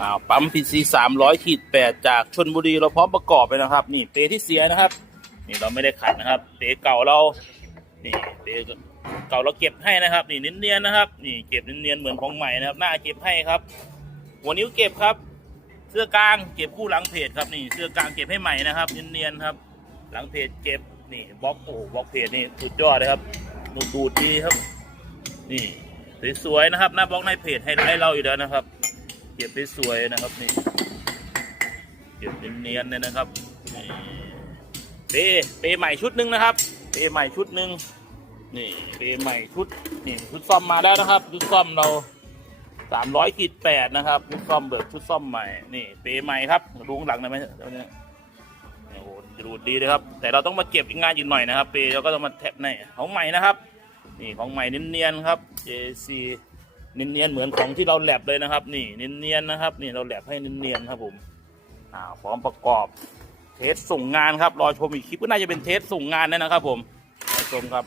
อ้าวปั๊มพีซีสามร้อยขีดแปดจากชนบุรีเราพร้อมประกอบไปนะครับ นี่เปที่เสียนะครับ นี่เราไม่ได้ขัดนะครับ เปเก่าเรานี่เปเก่าเราเก็บให้นะครับ นี่เนียนๆนะครับ นี่เก็บเนียนๆเหมือนของใหม่นะครับ หน้าเก็บให้ครับ หัวนิ้วเก็บครับ เสื้อกลางเก็บคู่หลังเพจครับนี่เสื้อกลางเก็บให้ใหม่นะครับเนียนๆครับ หลังเพจเก็บนี่บล็อกโอ้บล็อกเพจนี่สุดยอดเลยครับดูดดีครับ นี่สวยๆนะครับ หน้าบล็อกในเพจให้ให้เราอยู่แล้วนะครับ เก็บสวยนะครับนี่เก็บเนียนๆเลยนะครับนี่เปเปใหม่ชุดหนึ่งนะครับ เปใหม่ชุดหนึ่งนี่เปใหม่ชุดนี่ชุดซ่อมมาแล้วนะครับ ชุดซ่อมเราสามร้อยขีดแปดนะครับชุดซ่อมเบิกชุดซ่อมใหม่นี่เปใหม่ครับดูข้างหลังได้ไหมเนี้ยโอ้โหดูดดีเลยครับ แต่เราต้องมาเก็บอีกงานอีกหน่อยนะครับ เปเราก็ต้องมาแทบในของใหม่นะครับ นี่ของใหม่เนียนๆครับ JC เนียนๆเหมือนของที่เราแลบเลยนะครับ นี่เนียนๆนะครับ นี่เราแลบให้เนียนๆครับผมอ่าพร้อมประกอบ เทสส่งงานครับรอชมอีกคลิปก็น่าจะเป็นเทสส่งงานนั่นะครับ ผมชมครับ